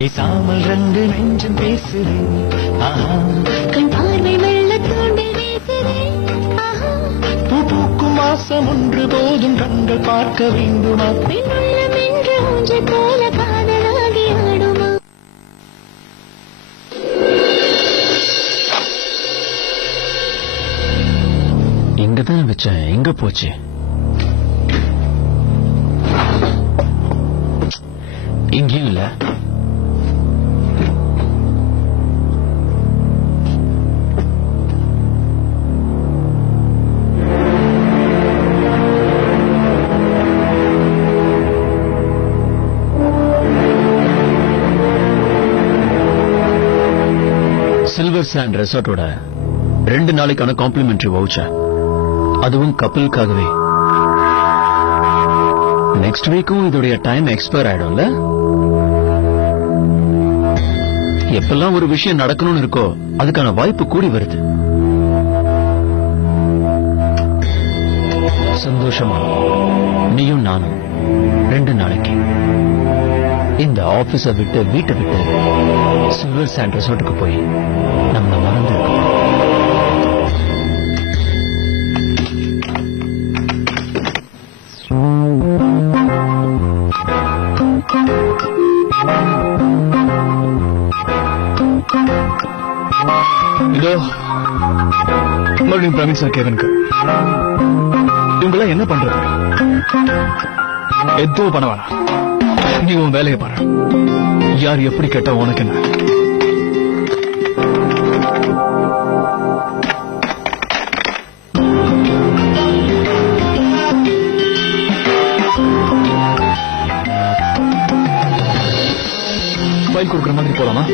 பேசாமல் ரெண்டு நெஞ்சம் பேசுதே கண் பார்வை மெல்ல தூண்டி வீசுதே பூ பூக்கும் மாசம் ஒன்று போதும் கண்கள் பார்க்க வேண்டுமா பெண்ணுள்ளம் என்ற ஊஞ்சல் போல காதலாகி ஆடுமா இங்கதான் வச்சேன் எங்க போச்சு இங்கேயும் இல்ல சில்வர் சாண்ட் ரெசார்ட்டோட 2 நாளைக்கான காம்ப்ளிமெண்டரி வவுச்சர், அதுவும் கப்பலுக்காகவே. நெக்ஸ்ட் வீக்கும் இதோடைய டைம் எக்ஸ்பயர் ஆயிடும்ல. எப்பெல்லாம் ஒரு விஷயம் நடக்கணும்னு இருக்கோ அதுக்கான வாய்ப்பு கூடி வருது. சந்தோஷமா நீயும் நானும் 2 நாளைக்கு இந்த ஆபீஸ விட்டு வீட்டை விட்டு சில்வர் சாண்ட் ரெசார்ட்டுக்கு போய் நம்மள மறந்து இருக்கோம். இதோ மறுபடியும் பிரமிசா கேவனுக்கு இவங்களாம் என்ன பண்றது? எதுவும் பண்ண வேணாம், நீ உன் வேலையை பாரு. யார் எப்படி கேட்டா உனக்கு என்ன? ஃபைல் கொடுக்குற மாதிரி போலாமா?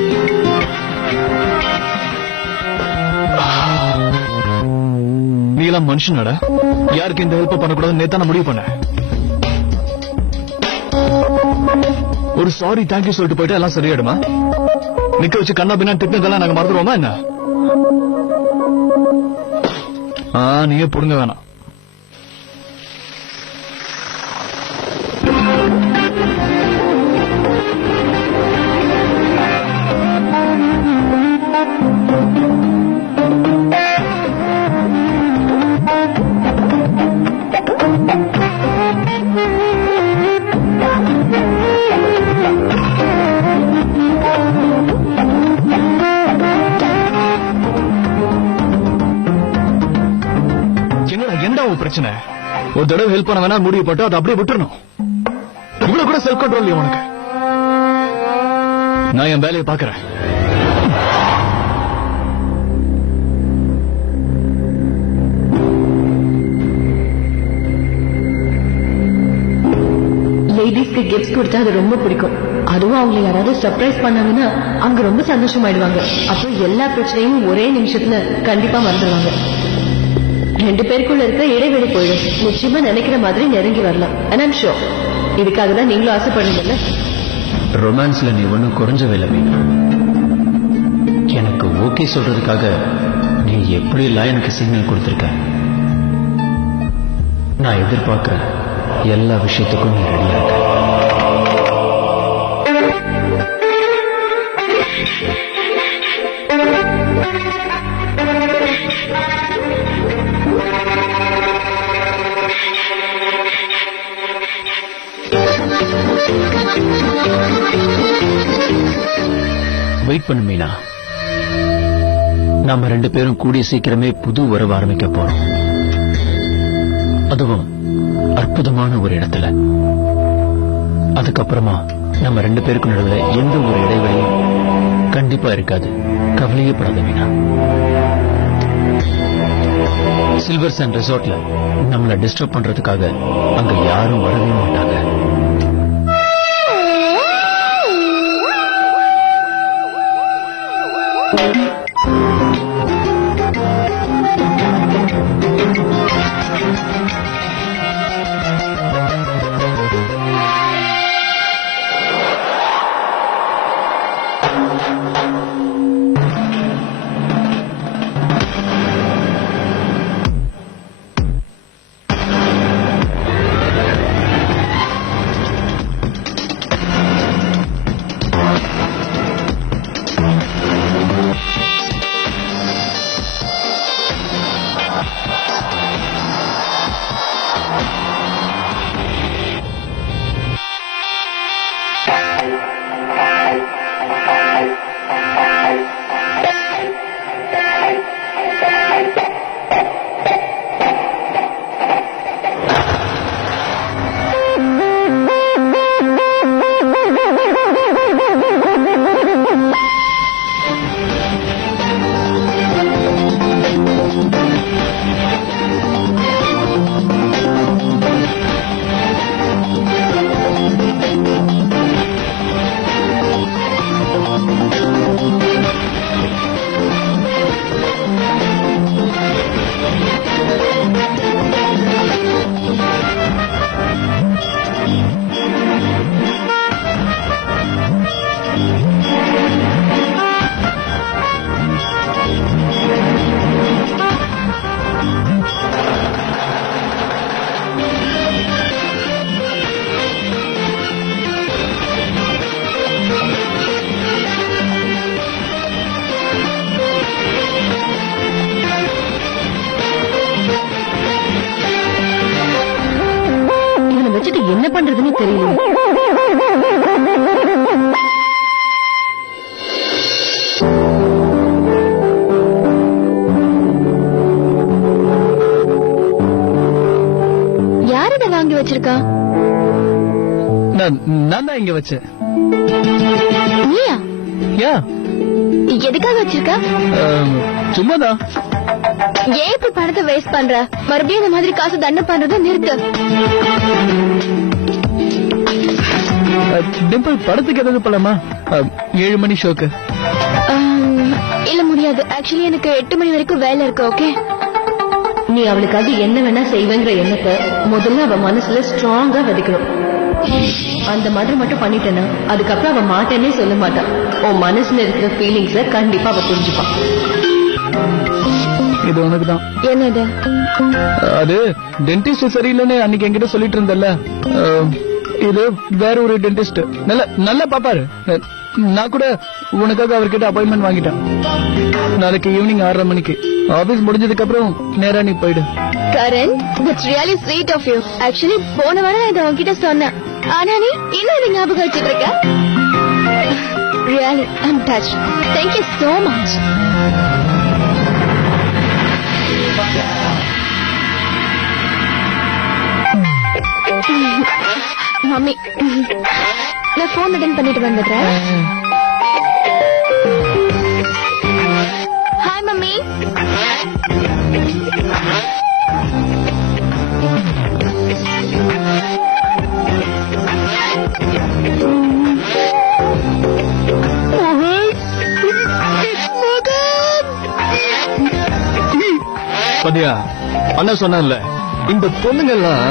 நீ எல்லாம் மனுஷனடா, யாருக்கு இந்த ஹெல்ப் பண்ணக்கூடாது நேத்தா நான் முடிவு பண்ண. ஒரு சாரி தேங்க்யூ சொல்லிட்டு போயிட்டு எல்லாம் சரியாயிடுமா? நிக்க வச்சு கண்ணா பின்னா திட்டினதெல்லாம் நாங்க மறந்துடுவோமா என்ன? நீயே புடுங்க வேணாம். பிரச்சனை ஒரு தடவை ஹெல்ப் பண்ண வேணா முடிவு போட்டு அதை அப்படியே விட்டுறணும். இவ்வளவு கூட செல்ஃப் கண்ட்ரோல் இல்லையா உனக்கு? நான் என் வேலையை பாக்குறேன். லேடிஸ்க்கு கிஃப்ட்ஸ் கொடுத்தா அது ரொம்ப பிடிக்கும். அதுவும் அவங்களை யாராவது சர்ப்ரைஸ் பண்ணாங்கன்னா அவங்க ரொம்ப சந்தோஷமாயிடுவாங்க. அப்புறம் எல்லா பிரச்சனையும் ஒரே நிமிஷத்துல கண்டிப்பா வந்துருவாங்க. 2 பேருக்குள்ள இருக்க இடைவெளி போயிடும். நிச்சயமா நினைக்கிற மாதிரி நெருங்கி வரலாம். இதுக்காக தான் நீங்களும் ஆசைப்படுறீங்கல்ல. ரொமான்ஸ்ல நீ ஒன்னும் குறைஞ்சவே இல்லை மீனா. எனக்கு ஓகே சொல்றதுக்காக நீ எப்படி எல்லாம் எனக்கு சிக்னல் கொடுத்திருக்க. நான் எதிர்பார்க்கிற எல்லா விஷயத்துக்கும் நீ ரெடியா இருக்க. வெயிட் பண்ணு மீனா. நாம 2 பேரும் கூடிய சீக்கிரமே புது உறவு ஆரம்பிக்க போறோம். அதுவும் அற்புதமான ஒரு இடத்துல. அதுக்கப்புறமா நம்ம 2 பேருக்கு நடுவுல எந்த ஒரு இடைவெளியும் கண்டிப்பா இருக்காது. கவலையே படாத மீனா. சில்வர் சாண்ட் ரெசார்ட்ல நம்மளை டிஸ்டர்ப் பண்றதுக்காக அங்க யாரும் வரவே மாட்டாங்க. என்ன பண்றதுன்னு தெரியல. யார் இதை வாங்கி வச்சிருக்கா? நான் தான் இங்க வச்சேன். நீயா? யா. எதுக்காக வச்சிருக்கா? சும்மாதான். ஏன் இப்ப பணத்தை வேஸ்ட் பண்ற? மறுபடியும் இந்த மாதிரி காசு தண்டனை பண்றத நிறுத்து. டிம்பிள், படத்துக்கு எதாவது போலாமா? 7 மணி ஷோக்கு. இல்ல முடியாது. ஆக்சுவலி எனக்கு 8 மணி வரைக்கும் வேலை இருக்கு. ஓகே, நீ அவளுக்காக என்ன வேணா செய்வேங்கிற எண்ணத்தை முதல்ல அவ மனசுல ஸ்ட்ராங்கா விதைக்கணும். அந்த மாதிரி மட்டும் பண்ணிட்டேன்னா அதுக்கப்புறம் அவ மாட்டேன்னே சொல்ல மாட்டான். உன் மனசுல இருக்கிற ஃபீலிங்ஸ கண்டிப்பா அவ புரிஞ்சுப்பான். இது உனக்குதான். என்னது? அது டென்டிஸ்ட் சரியில்லைன்னு அன்னைக்கு என்கிட்ட சொல்லிட்டு இருந்தல. இது வேற ஒரு டென்டிஸ்ட். நல்லா பாப்பாரு. நான் கூட உனக்காக அவர்கிட்ட அப்பாயின்மெண்ட் வாங்கிட்டேன். நாளைக்கு ஈவினிங் 6:30 மணிக்கு. ஆபீஸ் முடிஞ்சதுக்கு அப்புறம் நேரா நீ போயிடு. Karan, that's really sweet of you. Actually போன வாரம் இதை உன்கிட்ட சொன்னேன். ஆனா நீ இன்னும் இதை ஞாபகம் வச்சுட்டு இருக்க. Really, I'm touched. Thank you so much. Mummy, நான் போன் அட்டெண்ட் பண்ணிட்டு வந்துடுறேன். Hi mummy. பத்தியா, அண்ணா சொன்னல, இந்த பொண்ணுங்க எல்லாம்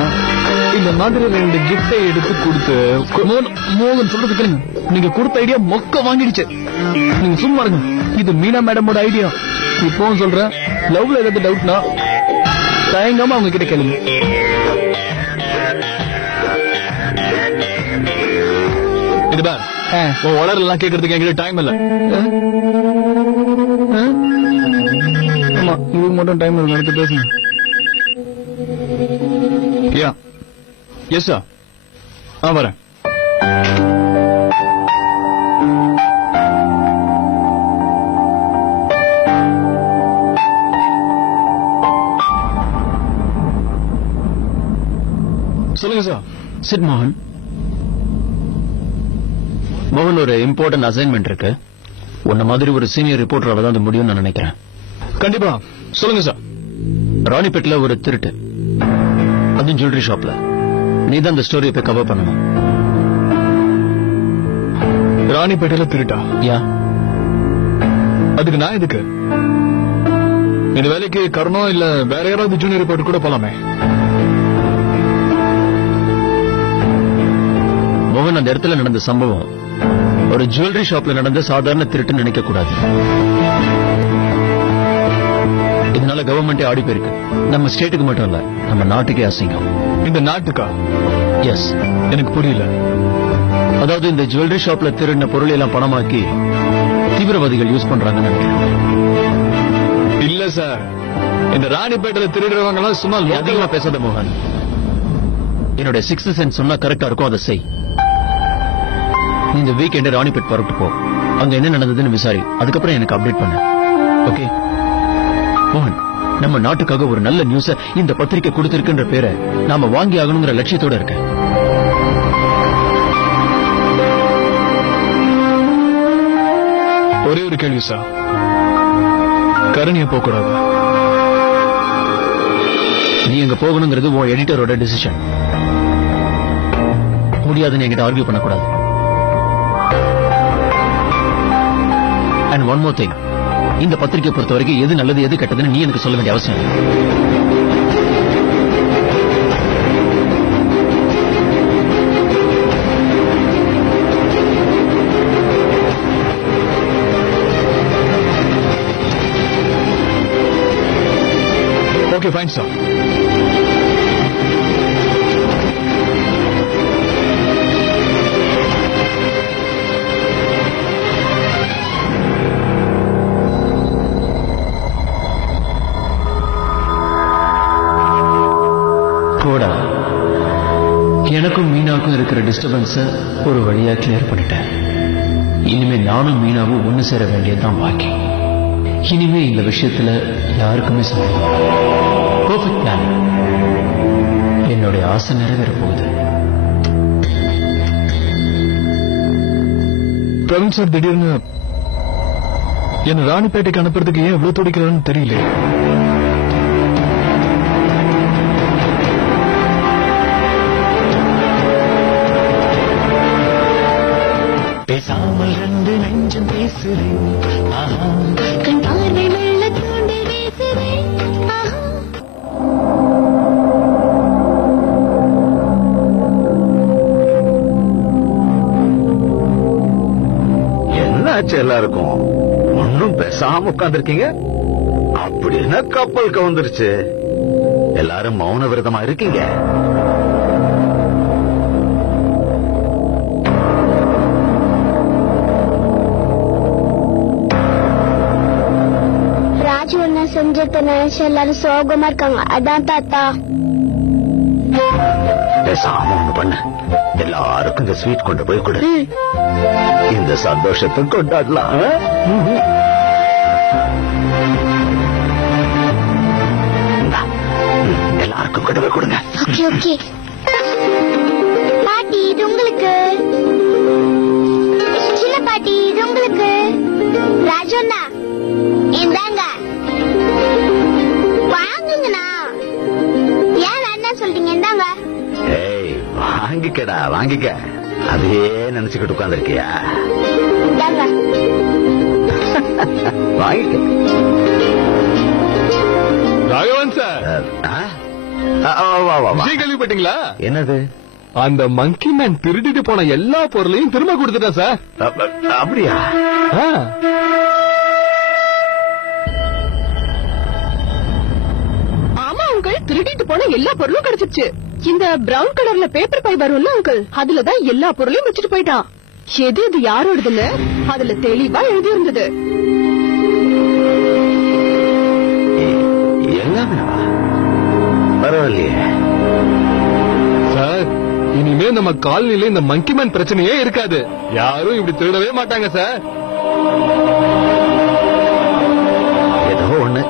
இந்த மாதிரி 2 கிஃப்டை எடுத்து கொடுத்து மோகன் சொல்றது கேளுங்க. நீங்க கொடுத்த ஐடியா மொக்க வாங்கிடுச்சு. நீங்க சும்மா இருங்க. இது மீனா மேடமோட ஐடியா. இப்பவும் சொல்றேன், லவ்ல ஏதாவது டவுட்னா தயங்காம அவங்க கிட்ட கேளுங்க. இது பார், உன் வளரெல்லாம் கேட்கறதுக்கு என்கிட்ட டைம் இல்ல. ஆமா, இதுக்கு மட்டும் டைம் எடுத்து பேசுங்க. யா, எஸ் சார். வரேன். சொல்லுங்க சார். சிட் மோகன். மோகன், ஒரு இம்பார்ட்டன்ட் அசைன்மெண்ட் இருக்கு. உன்ன மாதிரி ஒரு சீனியர் ரிப்போர்ட்டரால தான் அது முடியும்னு நான் நினைக்கிறேன். கண்டிப்பா சொல்லுங்க சார். ராணிப்பேட்ல ஒரு திருட்டு, அதுவும் ஜுவல்லரி ஷாப்ல. நீதான் அந்த ஸ்டோரியை போய் கவர் பண்ணணும். ராணிப்பேட்டையில திருட்டா? யா. அதுக்கு நான் எதுக்கு? இந்த வேலைக்கு கருணம் இல்ல வேற யாராவது ஜூனியர் ரிப்போர்ட் கூட போலாமே. மோகன், அந்த இடத்துல நடந்த சம்பவம் ஒரு ஜுவல்லரி ஷாப்ல நடந்த சாதாரண திருட்டுன்னு நினைக்க கூடாது. இதனால கவர்மெண்டே ஆடி போயிருக்கு. நம்ம ஸ்டேட்டுக்கு மட்டும் இல்ல, நம்ம நாட்டுக்கே அசிங்கம். இந்த நாட்டுக்கா? எஸ். எனக்கு புரியல. அதாவது இந்த ஜுவல்லரி ஷாப்ல திருடின பொருள் எல்லாம் பணமாக்கி தீவிரவாதிகள் யூஸ் பண்றாங்கன்னு நினைக்கிறேன். இல்ல சார், இந்த ராணிப்பேட்டையில திருடுறவங்க எல்லாம் சும்மா நீ அதிகமா பேசாத மோகன். என்னோட 6th சென்ஸ் சொன்னா கரெக்டா இருக்கும், அதை செய். நீ இந்த வீக்கெண்ட் ராணிப்பேட் புறப்பட்டு போ. அங்க என்ன நடந்ததுன்னு விசாரி, அதுக்கப்புறம் எனக்கு அப்டேட் பண்ணு. ஓகே மோகன், நம்ம நாட்டுக்காக ஒரு நல்ல நியூஸ இந்த பத்திரிக்கை கொடுத்திருக்குன்ற பேரை நாம வாங்கி ஆகணுங்கிற லட்சியத்தோட இருக்க. ஒரே ஒரு கேள்வி சார், கரணிய போக கூடாது. நீ எங்க போகணுங்கிறது உன் எடிட்டரோட டிசிஷன். முடியாதுன்னு என்கிட்ட ஆர்கியூ பண்ணக்கூடாது. அண்ட் ஒன் மோர் திங், இந்த பத்திரிகை பொறுத்த வரைக்கும் எது நல்லது எது கெட்டதுன்னு நீ எனக்கு சொல்ல வேண்டிய அவசியம் இல்லை. Okay fine sir. கூட எனக்கும் மீனாவுக்கும் இருக்கிற டிஸ்டர்பன்ஸ ஒரு வழியா கிளியர் பண்ணிட்டேன். இனிமே நானும் மீனாவும் ஒண்ணு சேர வேண்டியதுதான் பாக்கி. இனிமே இந்த விஷயத்துல யாருக்குமே சந்தேகம். Perfect plan. என்னுடைய ஆசை நிறைவேற போகுது. பிரவீன் சார் திடீர்னு என்ன ராணிப்பேட்டைக்கு அனுப்புறதுக்கு ஏன் இவ்வளவு துடிக்கிறான்னு தெரியல. பேசாமல் ரெண்டு நெஞ்சம் பேசுறேன். கண் பார்வை மெல்ல தூண்டி வீசுறேன். என்னாச்சு எல்லாருக்கும்? ஒன்னும் பேசாம உட்கார்ந்துருக்கீங்க. அப்படி என்ன கப்பல் கவுந்துருச்சு? எல்லாரும் மௌன விரதமா இருக்கீங்க. ராஜு ஒன்ன செஞ்சத நினைச்சு எல்லாரும் சோகமா இருக்காங்க. அதான் தாத்தா. பேசாம ஒண்ணு பண்ணு, எல்லாருக்கும் இந்த ஸ்வீட் கொண்டு போய் கொடு. இந்த சந்தோஷத்தை கொண்டாடலாம். எல்லாருக்கும் கொண்டு போய் கொடுங்க. Okay okay. பாட்டி இது உங்களுக்கு. சின்ன பாட்டி இது உங்களுக்கு. ராஜு அண்ணா இந்தாங்க. வாங்குங்கண்ணா. ஏன் வேண்டாம் சொல்றீங்க? இந்தாங்க. ஏய் வாங்கிக்கடா வாங்கிக்க. அதையே நினைச்சுக்கிட்டு உட்கார்ந்திருக்கியா? இந்தாங்க. வாங்கிக்க. ராகவன் சார், வா வா வா. விஜய் கேள்விப்பட்டீங்களா? என்னது? அந்த மங்கி மேன் திருடிட்டு போன எல்லா பொருளையும் திரும்ப கொடுத்துட்டா சார். அப்படியா? ஆமா அங்கிள், திருடிட்டு போன எல்லா பொருளும் கிடைச்சிருச்சு. இந்த பிரவுன் கலர்ல பேப்பர் பை வரும்ல அங்கிள், அதுலதான் எல்லா பொருளையும் வச்சுட்டு போயிட்டான். எது இது யாரோடதுன்னு அதுல தெளிவா எழுதி இருந்தது. எல்லாமே பரவாயில்லையே சார். இனிமே நம்ம காலனில இந்த மங்கி மேன் பிரச்சனையே இருக்காது. யாரும் இப்படி திருடவே மாட்டாங்க சார். ஏதோ ஒண்ணு,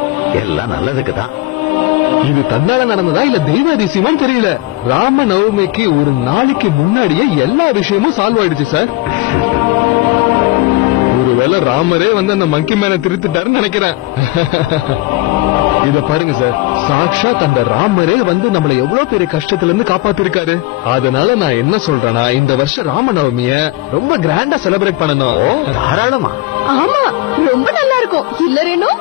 எல்லாம் நல்லதுக்கு தான். இது தன்னால நடந்ததா இல்ல தெய்வ அதிசயமா தெரியல. ராம நவமிக்கு ஒரு நாளைக்கு முன்னாடியே எல்லா விஷயமும் சால்வ் ஆயிடுச்சு சார். ஒருவேளை ராமரே வந்து அந்த மங்கி மேனை திருத்திட்டாருன்னு நினைக்கிறேன். இத பாருங்க சார், சாக்ஷாத் அந்த ராமரே வந்து நம்மள எவ்வளவு பெரிய கஷ்டத்துல இருந்து காப்பாத்திருக்காரு. அதனால நான் என்ன சொல்றேன்னா, இந்த வருஷம் ராம நவமிய ரொம்ப கிராண்டா செலிப்ரேட் பண்ணணும். தாராளமா. ஆமா, ரொம்ப நல்லா இருக்கும் இல்ல ரேணு?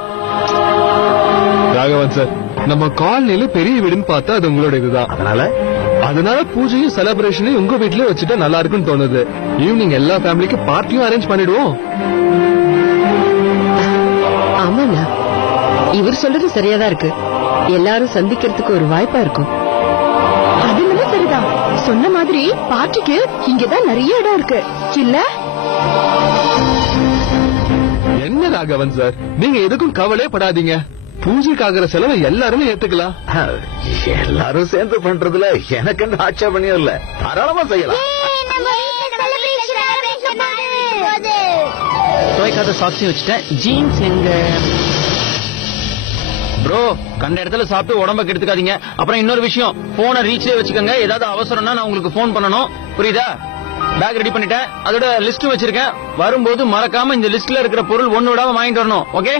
ராகவன் சார், நம்ம காலனில பெரிய வீடுன்னு பார்த்தா அது உங்களோட இதுதான். அதனால பூஜையும் செலிப்ரேஷனையும் உங்க வீட்லயே வச்சுட்டா நல்லா இருக்குன்னு தோணுது. ஈவினிங் எல்லா ஃபேமிலிக்கும் பார்ட்டியும் அரேஞ்ச் பண்ணிடுவோம். ஆமாண்ணா, இவர் சொல்றது சரியாதான் இருக்கு. எல்லாரும் சந்திக்கிறதுக்கு ஒரு வாய்ப்பா இருக்கும். அது சரிதான். சொன்ன மாதிரி பார்ட்டிக்கு இங்கதான் நிறைய இடம் இருக்கு இல்ல? என்ன ராகவன் சார், நீங்க எதுக்கும் கவலையே படாதீங்க. பூஜைக்கு ஆகிற செலவை எல்லாருமே ஏத்துக்கலாம். எல்லாரும் சேர்ந்து பண்றதுல எனக்கு எந்த ஆட்சேபனையும் இல்ல, தாராளமா செய்யலாம். துவைக்காத சாக்ஸி வச்சுட்டேன். ஜீன்ஸ் எங்க? ப்ரோ, கண்ட இடத்துல சாப்பிட்டு உடம்ப கெடுத்துக்காதீங்க. அப்புறம் இன்னொரு விஷயம், போனை ரீச்லயே வச்சுக்கோங்க. ஏதாவது அவசரம்னா நான் உங்களுக்கு போன் பண்ணணும், புரியுதா? பேக் ரெடி பண்ணிட்டேன், அதோட லிஸ்ட் வச்சிருக்கேன். வரும்போது மறக்காம இந்த லிஸ்ட்ல இருக்கிற பொருள் ஒண்ணு விடாம வாங்கிட்டு வரணும். ஓகே?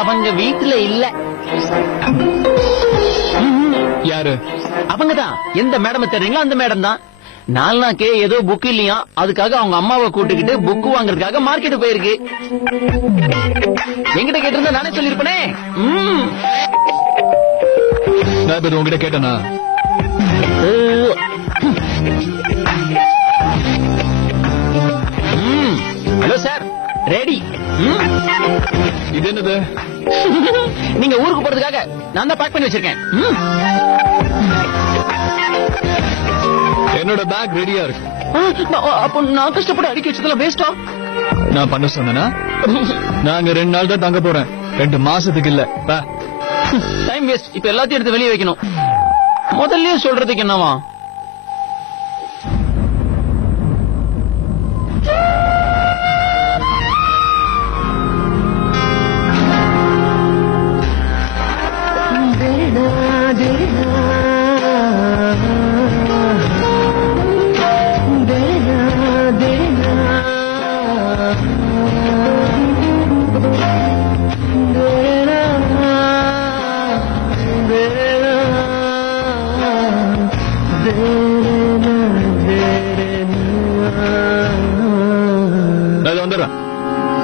அவங்க வீட்டுல இல்ல. யாரு? அவங்கதான். எந்த மேடம் தெரியுங்களா? அந்த மேடம் தான். நாள்னாக்கே ஏதோ புக் இல்லையா, அதுக்காக அவங்க அம்மாவை கூட்டுக்கிட்டு புக் வாங்குறதுக்காக மார்க்கெட் போயிருக்கு. என்கிட்ட கேட்டிருந்தா நானே சொல்லிருப்பேனே. நான் இப்ப உங்ககிட்ட கேட்டேனா? Hello sir, ready? இது என்னது? நீங்க ஊருக்கு போறதுக்காக நான் தான் பேக் பண்ணி வச்சிருக்கேன். என்னோட பேக் ரெடியா இருக்கு. அப்போ நான் கஷ்டப்பட்டு அடிக்க வச்சதெல்லாம் வேஸ்டா? நான் பண்ண சொன்னா நாங்க 2 நாள் தான் தங்க போறேன், 2 மாசத்துக்கு இல்ல. Time waste. இப்ப எல்லாத்தையும் எடுத்து வெளியே வைக்கணும். முதல்லயே சொல்றதுக்கு என்னவா?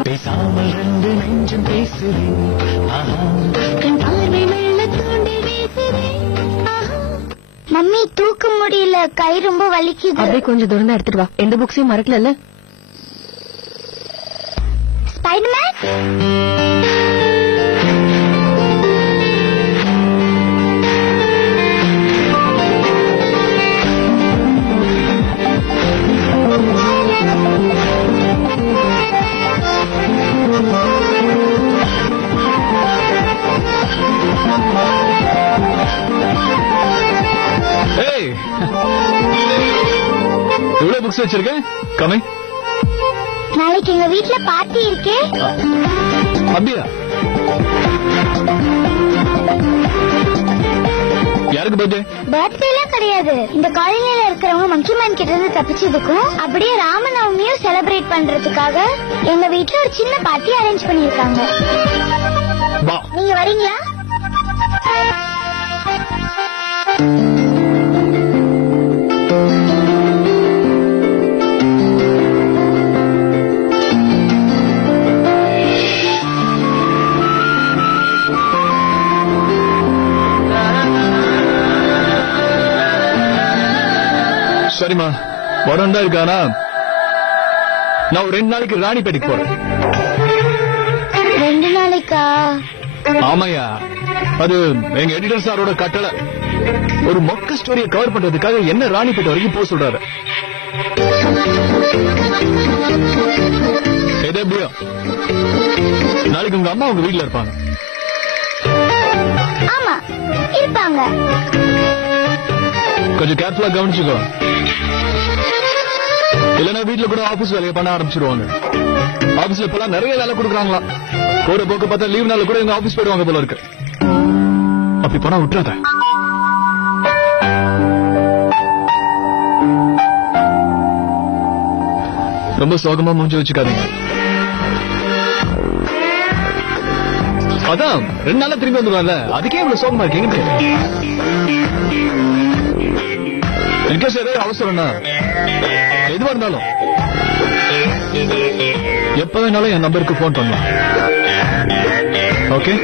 பேசாமல் 2 நெஞ்சம் பேசுறேன். கண் பார்வை மெல்ல தூண்டி வீசுறேன். மம்மி தூக்க முடியல, கை ரொம்ப வலிக்குது. அப்படியே கொஞ்சம் தூரம் தான் எடுத்துட்டு வா. எந்த புக்ஸையும் மறக்கல. ஸ்பைடர்மேன், எவ்வளவு புக்ஸ் வச்சிருக்கேன்? கமை. நாளைக்கு எங்க வீட்ல பார்ட்டி இருக்கே. அப்படியா? யாருக்கு பர்த்டே? பர்த்டே எல்லாம் கிடையாது. இந்த காலனில இருக்கிறவங்க மங்கி மேன் கிட்ட இருந்து தப்பிச்சதுக்கும் அப்படியே ராமநவமியும் செலிப்ரேட் பண்றதுக்காக எங்க வீட்ல ஒரு சின்ன பார்ட்டி அரேஞ்ச் பண்ணிருக்காங்க. நீங்க வரீங்களா? சரிம்மா, உடனே தான் இருக்கானா? நான் ஒரு 2 நாளைக்கு ராணிப்பேட்டைக்கு போறேன். 2 நாளைக்கா? ஆமாயா, அது எங்க எடிட்டர் சாரோட கட்டளை. ஒரு மொக்க ஸ்டோரியை கவர் பண்றதுக்காக என்ன ராணிப்பேட்டை வரைக்கும் போக சொல்றாரு. எது எப்படியோ நாளைக்கு உங்க அம்மா உங்க வீட்டுல இருப்பாங்க. ஆமா இருப்பாங்க. கொஞ்சம் கேர்ஃபுல்லா கவனிச்சுக்கோ, இல்லன்னா வீட்டுல கூட ஆபீஸ் வேலையை பண்ண ஆரம்பிச்சிருவாங்க. ஆபீஸ்ல இப்பெல்லாம் நிறைய வேலை கொடுக்குறாங்களா. போற போக்கு பார்த்தா லீவ் நாள் கூட எங்க ஆபீஸ் போயிடுவாங்க போல இருக்கு. அப்படி போனா விட்டுறாத. ரொம்ப சோகமா மூஞ்சி வச்சுக்காதீங்க. அதான் 2 நாளா திரும்பி வந்துடுவாங்கல்ல, அதுக்கே இவ்வளவு சோகமா இருக்கீங்க. அவசரம்னா எதுவா இருந்தாலும் எப்ப வேணாலும் என் நம்பருக்கு போன் பண்ணலாம். ஓகே?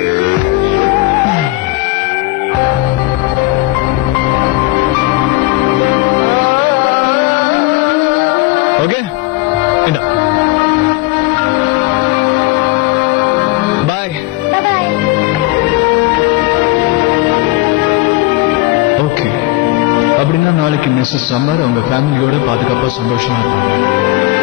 ஓகே, நாளைக்கு மிஸ்ஸஸ் சம்மர் அவங்க ஃபேமிலியோட பாதுகாப்பா சந்தோஷமா இருப்பாங்க.